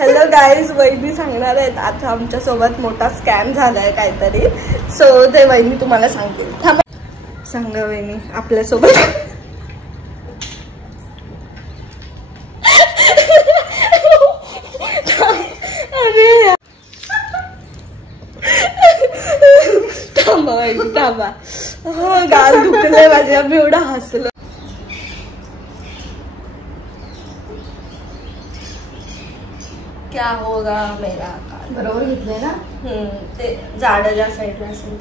Hello guys, वहिनी सांगणार आहेत आता आमच्या सोबत मोठा स्कॅम झालाय काहीतरी. सो ते वहिनी तुम्हाला सांगतील. थांबा, सांगा वहिनी आपल्यासोबत. अरे थांबा वहिनी थांबा, गाल दुखलंय माझ्या, मी एवढं हसलो. क्या होगा मेरा काल. बरोबर घेतलंय ना. ते झाडं ज्या साईडला असेल.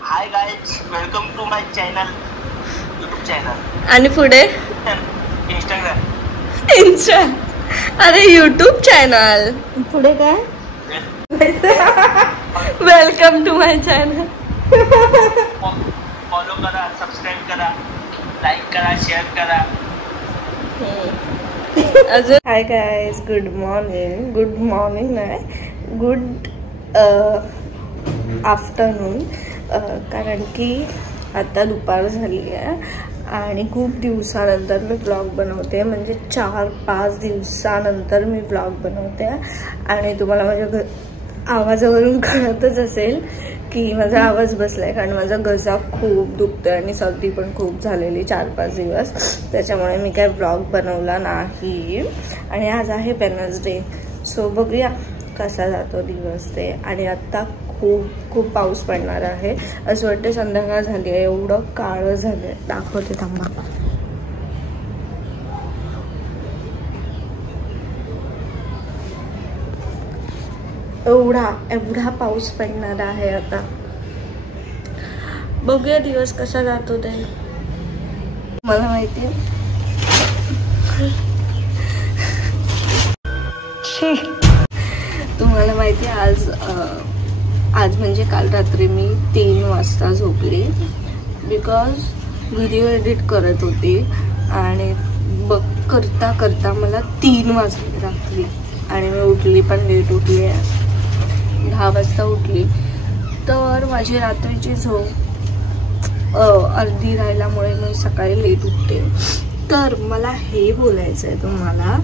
Hi guys, welcome to my channel, YouTube channel. आणि पुढे इंस्टा. अरे यूट्यूब चॅनल पुढे काय? Welcome to my channel. Follow करा, सबस्क्राईब करा, लाईक करा, शेअर करा. अजून hi guys, good morning. Good morning नाही, गुड आफ्टरनून. कारण की आता दुपार झाली आहे आणि खूप दिवसानंतर मी व्लॉग बनवते. म्हणजे 4-5 दिवसानंतर मी व्लॉग बनवते. आणि तुम्हाला माझ्या आवाजावरून कळतच असेल की माझा आवाज बसलाय, कारण माझा गजा खूप दुखतोय आणि सर्दी पण खूप झालेली 4-5 दिवस. त्याच्यामुळे मी काय व्लॉग बनवला नाही. आणि आज आहे वेडनेसडे. सो बघूया कसा जातो दिवस ते. आणि आत्ता खूप पाऊस पडणार आहे असं वाटतं. संध्याकाळ झाली आहे, एवढं काळं झालंय. दाखवते थांबा. एवढा पाऊस पडणार आहे आता. बघूया दिवस कसा जातो ते. मला माहिती तुम्हाला माहिती आज म्हणजे काल रात्री मी 3 वाजता झोपली. बिकॉज व्हिडिओ एडिट करत होती आणि करता करता मला 3 वाजले रात्री. आणि मी उठली पण लेट उठली आहे, 10 वाजता उठली. तर माझी रात्रीची झोप अर्धी राहिल्यामुळे मी सकाळी लेट उठते. तर मला हे बोलायचं आहे तुम्हाला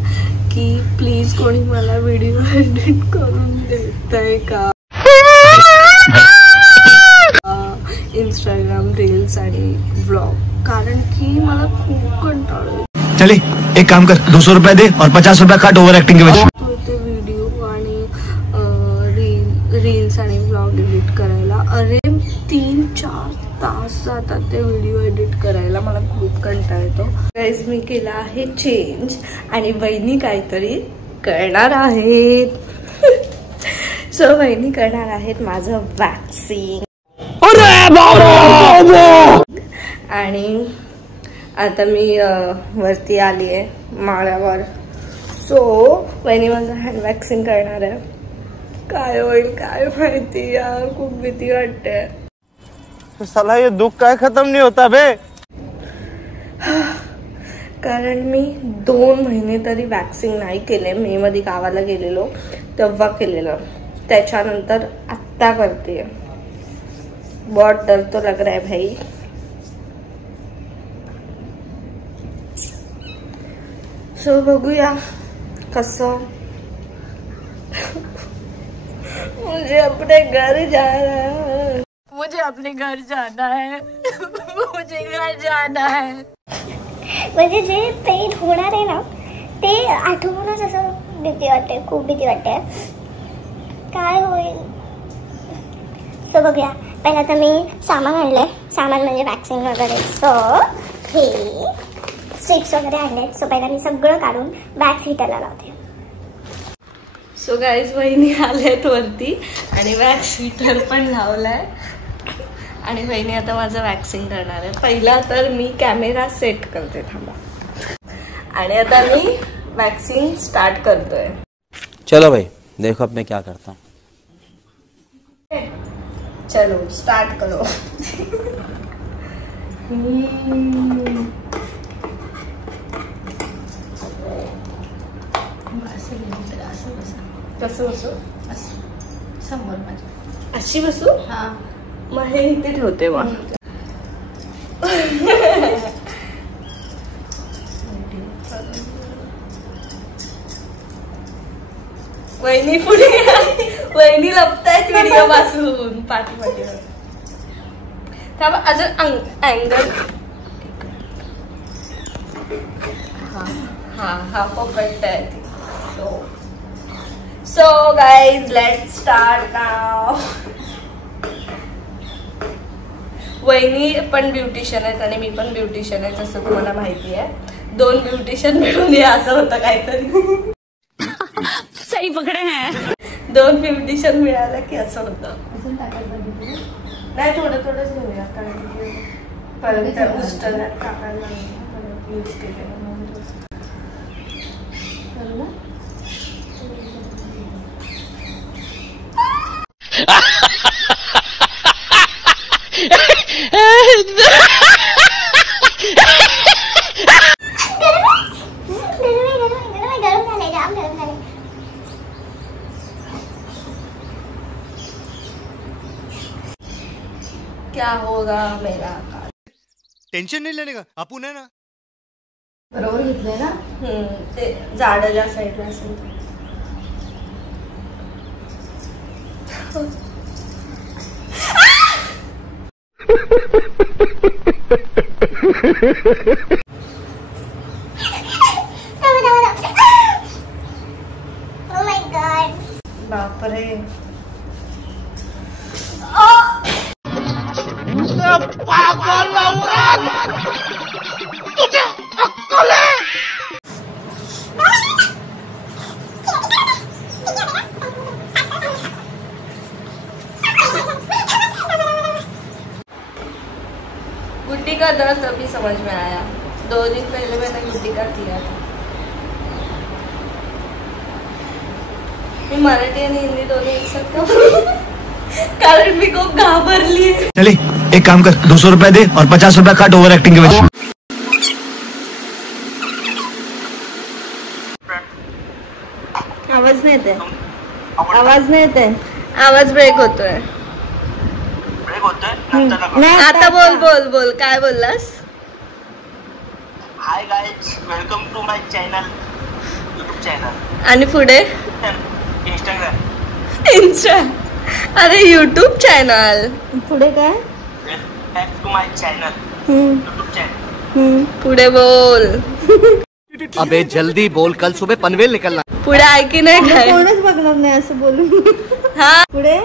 की प्लीज कोणी मला व्हिडिओ एडिट करून देताय का? इंस्टाग्राम रील्स आणि व्लॉग. कारण की मला खूप कंटाळा. चले एक काम कर, 200 रुपये दे और 50 रुपये काट ओवर एक्टिंग के वजह. ते व्हिडिओ आणि रील्स आणि व्लॉग एडिट करायला. अरे 3-4 तास जातात ते व्हिडिओ एडिट करायला. मला खूप कंटाळा येतो. गाईज मी केला आहे चेंज आणि वहिनी काहीतरी करणार आहेत. सो वहिनी करणार आहेत माझं वॅक्सिंग. आणि आता मी वरती आली आहे माळ्यावर. सो वहिनी माझं हँड वॅक्सिंग करणार आहे. काय होईल काय माहिती यार, खूप भीती वाटते. साला ये दुख काय खत्म नहीं होता बे. कारण मी 2 महिने तरी वॅक्सिंग नाही केले. मे मध्ये गावाला गेलेलो तेव्हा केलेलं. त्याच्यानंतर आत्ता करते. बहुत डर तो लग रहा है भाई. सो बघूया कसं. मुझे अपने घर जाना है. मुझे अपने घर जाना है. मुझे घर जाना है. म्हणजे जे पेन होणार आहे ना ते आठवूनच असं भीती वाटते, खूप भीती वाटते. काय होईल. सो बघूया. पहिला तर मी सामान आणलंय. सामान म्हणजे वॅक्सिंग वगैरे. सो हे स्ट्रिप्स वगैरे आणलेत. सो पहिला मी सगळं काढून वॅक्स हीटरला लावते. सो गाईज वहिनी आल्यात वरती आणि वॅक्स हीटर पण लावलाय. आणि वहिनी आता माझं वॅक्सिंग करणार आहे. पहिला तर मी कॅमेरा सेट करते थांबा. आणि आता मी वॅक्सिंग स्टार्ट करतोय. चलो भाई देखो अब मैं क्या करता हूँ. चलो स्टार्ट करो. असं कसं बसू? असं समोर माझ्या. अशी बसू? हा. मग हे इथे ठेवते मग. वहिनी पुढे वहिनी लपतायत व्हिडिओ पासून पाठीवर. अजून अँगल. हा परफेक्ट आहे. So guys, let's start now. वहिनी पण ब्युटिशियन आहेत आणि मी पण ब्युटिशियन आहे, जसं तुम्हाला माहिती आहे. 2 ब्युटिशियन मिळून हे असं होतं काहीतरी. सही पकडे हैं. 2 ब्युटिशियन मिळालं की असं होतं. अजून ताकद बघितली नाही, थोडंच घेऊया कारण की परत उष्टण्यात टाकायला परत यूज केलेलं क्या होगा मेरा. टेंशन नहीं लेने का, आपण है ना. बरोबर घेतलंय ना. ते जाड ज्या साईडला असेल Oh my god. बापरे. गुड्डी का दर्द अभी समझ में आया. 2 दिन पहले मैंने गुड्डी का किया था. मैं मराठी आणि हिंदी दोन्ही एक सकता हूँ कारण मी खूप घाबरली. चले एक काम कर, 200 रुपए दे और 50 रुपए काट ओवर एक्टिंग के वजह. आवाज नाही येते. आवाज नाही येते. आवाज ब्रेक होतोय. ब्रेक होतोय. आता बोल काय बोललास. Hi guys, welcome to my channel, YouTube channel. आणि पुढे इंस्टा. अरे यूट्यूब चॅनल. पुढे काय. To my channel YouTube channel. पुढे बोल. अबे जल्दी बोल, कल सुबह पनवेल निकलना. पुढे ऐकी नाही काय. कोणच बघणार नाही असं बोलून. हा पुढे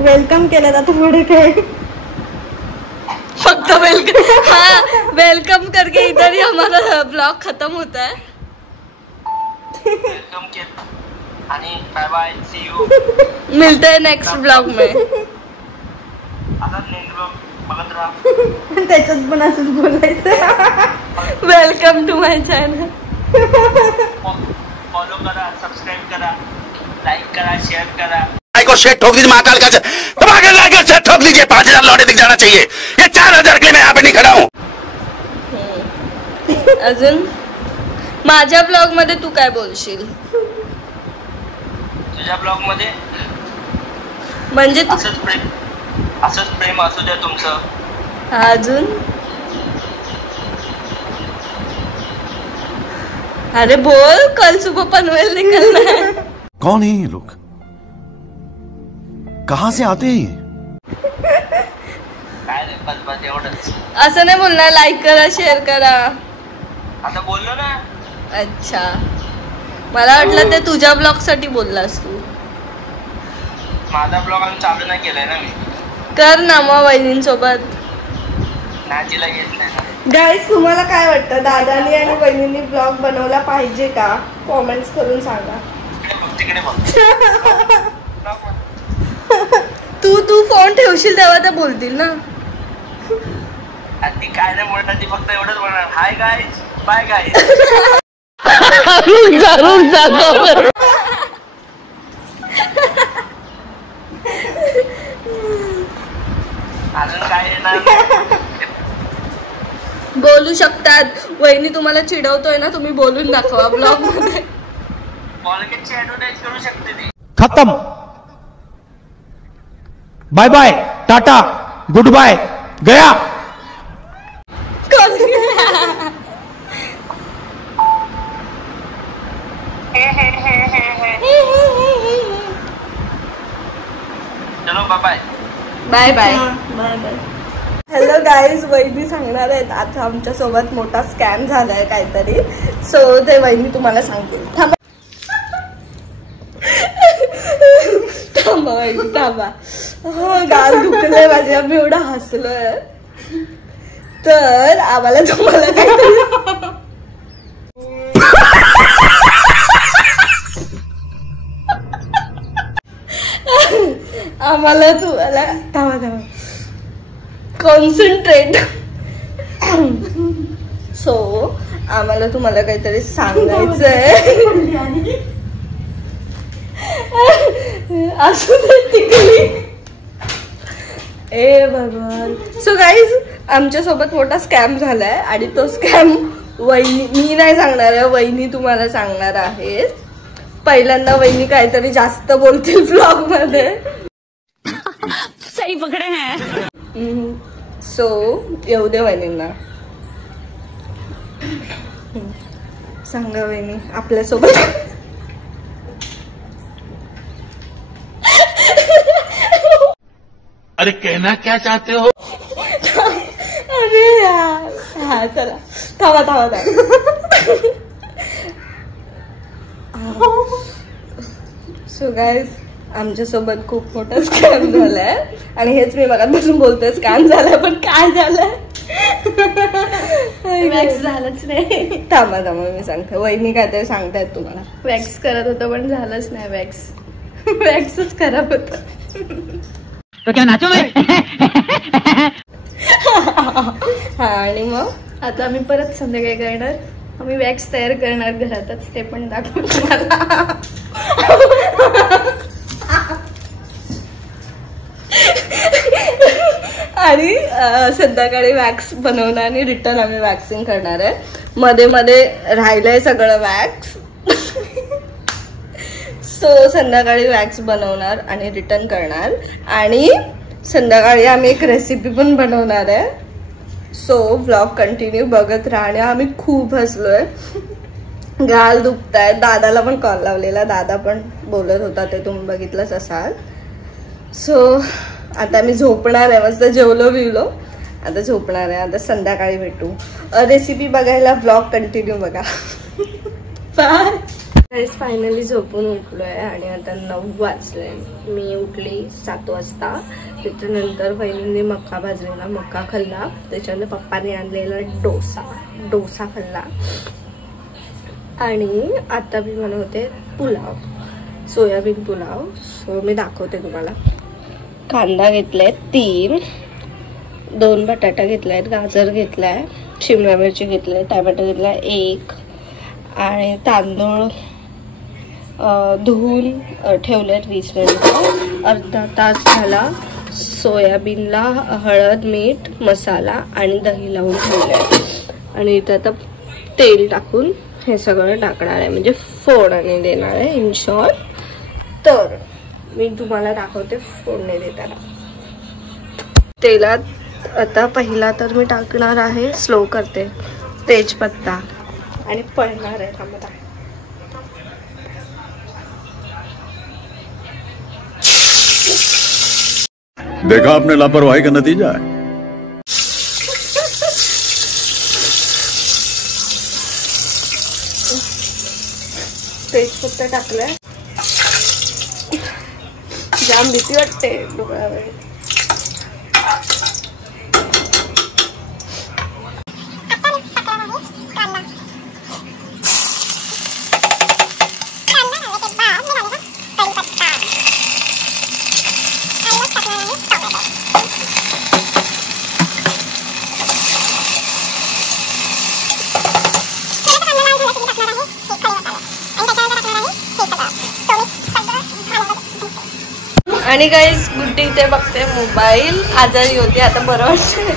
वेलकम केलं जातं. पुढे काय फक्त वेलकम. हाँ वेलकम करके इधर ही हमारा ब्लॉग खत्म होता है. वेलकम के आणि बाय बाय, सी यू. मिलते हैं नेक्स्ट ब्लॉग में. आता नेक्स्ट ब्लॉग बघत राहा. त्याच्यात पण असंच बोलायचं. Welcome to my channel. Follow करा, सबस्क्राइब करा, लाइक करा, शेयर करा. को शेट ठोक दीजिए महाकाल का. तुम्हारे लाइक शेट ठोक दीजिए. 5000 लौटे दिख जाना चाहिए. ये 4000 के लिए मैं यहाँ पे नहीं खड़ा हूँ. अजून माझ्या ब्लॉग मध्ये तू काय बोलशील. तुझ्या ब्लॉग मध्ये म्हणजे तू असंच प्रेम असू द्या तुमचं. अजून अरे बोल. कल सुबह पनवेल निकलना है. कौन है ये लोग, कहाँ से आते हैं. काय रे, बस एवढंच. असं नाही बोलणार. लाईक करा, शेअर करा. आता बोललो ना. अच्छा, मला वाटलं ते तुझ्या ब्लॉग साठी बोललास तू. माझा ब्लॉग अजून चालू नाही केलाय ना मी. कर ना मग वहिनींसोबत. नाचीला येत नाही ना. गाईज तुम्हाला काय वाटतं, दादानी आणि वहिनींनी ब्लॉग बनवला पाहिजे का. कॉमेंट्स करून सांगा. तिकडे बघ. तू फोन ठेवशील तेव्हा ते बोलतील ना. ती काय नाही बोलणार, ती फक्त एवढंच बोलणार. Hi guys, bye guys. अजून काय येणार. बोलू शकतात. वहिनी तुम्हाला चिडवतोय ना, तुम्ही बोलून दाखवा ब्लॉग मध्ये. कॉलगेटची ऍडव्हर्टाईज करू शकते ती. खत्म. Bye bye, tata, goodbye, गया. चलो bye bye bye bye bye. Hello guys, वहिनी सांगणार आहेत आता आमच्या सोबत मोठा स्कॅम झालाय काहीतरी. सो ते वहिनी तुम्हाला सांगतील. थांबा थांबा वहिनी थांबा. गाल दुखले माझे, आम्ही एवढं हसलोय. तर आम्हाला तुम्हाला काहीतरी आम्हाला तुम्हाला थांबा थांबा कॉन्सन्ट्रेट. सो आम्हाला तुम्हाला काहीतरी सांगायचंय. असू दे तिकडे. ए भगवान. सो गाईज, आमच्या सोबत मोठा स्कॅम झालाय आणि तो स्कॅम वहिनी, मी नाही सांगणार आहे, वहिनी तुम्हाला सांगणार आहे. पहिल्यांदा वहिनी काहीतरी जास्त बोलतील व्लॉग मध्ये. सही पकडे हैं. सो येऊ दे वहिनींना. सांगा वहिनी आपल्यासोबत. अरे कहना क्या चाहते हो? अरे यार. हा चला थांबा थांबा थांबा. सो गाईज, आमच्यासोबत खूप मोठा स्कॅम झालाय आणि हेच मी मगापासून बोलतोय. स्कॅम झालाय पण काय झालंय वॅक्स झालंच नाही. थांबा थांबा मी सांगते. वहिनी काहीतरी सांगतायत तुम्हाला. वॅक्स करत होतं पण झालंच नाही. वॅक्सच खराब होत. तो क्या नाचो मैं. हा आणि मग आता आम्ही परत संध्याकाळी करणार. आम्ही वॅक्स तयार करणार घरातच, ते पण दाखवू तुम्हाला. आणि संध्याकाळी वॅक्स बनवणार आणि रिटर्न आम्ही वॅक्सिंग करणार आहे. मध्ये मध्ये राहिलंय सगळं वॅक्स. सो संध्याकाळी वॅक्स बनवणार आणि रिटर्न करणार. आणि संध्याकाळी आम्ही एक रेसिपी पण बनवणार आहे. सो व्लॉग कंटिन्यू बघत राहणे. आम्ही खूप हसलोय. गाल दुखतायत. दादाला पण कॉल लावलेला, दादा पण बोलत होता, ते तुम्ही बघितलंच असाल. सो आता मी झोपणार आहे. मस्त जेवलो बिवलो, आता झोपणार आहे. आता संध्याकाळी भेटू. रेसिपी बघायला व्लॉग कंटिन्यू बघा. बाय. फायनली झोपून उठलोय आणि आता 9 वाजले. मी उठली 7 वाजता. त्याच्यानंतर बहिणीने मक्का भाजलेला, मक्का खाल्ला. त्याच्यानंतर पप्पाने आणलेला डोसा खाल्ला. आणि आता मी बनवते पुलाव, सोयाबीन पुलाव. सो मी दाखवते तुम्हाला. कांदा घेतलाय 3, 2 बटाटा घेतलायत, गाजर घेतलाय, शिमला मिरची घेतलाय, टोमॅटो घेतलाय 1 आणि तांदूळ धुवून ठेवलेत 20 मिनिटं. अर्धा तास झाला. सोयाबीनला हळद, मीठ, मसाला आणि दही लावून ठेवलंय. आणि इथं आता तेल टाकून हे सगळं टाकणार आहे, म्हणजे फोडणी देणार आहे इन शॉर्ट. तर मी तुम्हाला दाखवते फोडणी देताना. तेलात आता पहिला तर मी टाकणार आहे, स्लो करते, तेजपत्ता आणि पळणार आहे. थांबता देखा आपने लापरवाही का नतीजा है. तेजपत्ता टाकलाय. जाम भीती वाटते डोळ्यावर. आणि गाईज गुड्डी इथे बघते मोबाईल. आजारी होती, आता बरं वाटतंय.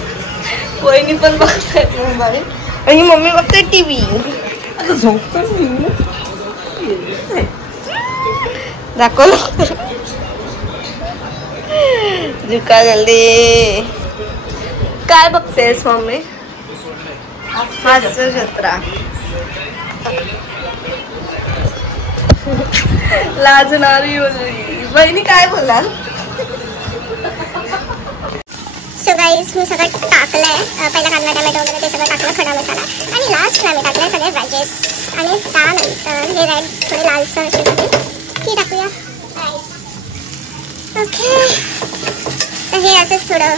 वहिनी पण बघते मोबाईल आणि मम्मी बघते टीव्ही. आता झोप पण दाखव झुका जल्दी. काय बघतेस मम्मी? हास्य जत्रा. लाजणारी बोलली. बहिणी काय बोलाल? सो गाईज मी सगळं टाकलंय. पहिला कांदा टोमॅटो वगैरे ते सगळं टाकलं, खडा मसाला, आणि लास्टला मी टाकलंय सगळे व्हेजेस. आणि त्यानंतर हे रेड थोडे लालसर असे होते की टाकूया. ओके, तर हे असंच थोडं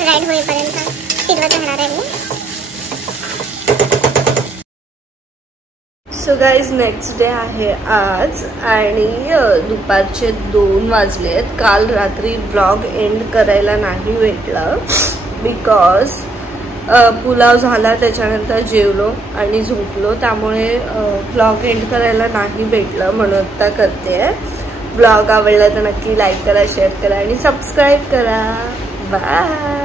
रेड होईपर्यंत फिरवत राहणार आहे मी. सो गाईज नेक्स्ट डे आहे आज आणि दुपारचे 2 वाजलेत. काल रात्री ब्लॉग एंड करायला नाही भेटलं बिकॉज पुलाव झाला, त्याच्यानंतर जेवलो आणि झोपलो, त्यामुळे ब्लॉग एंड करायला नाही भेटलं, म्हणून आता करते. ब्लॉग आवडला तर नक्की लाईक करा, शेअर करा आणि सबस्क्राईब करा. बाय.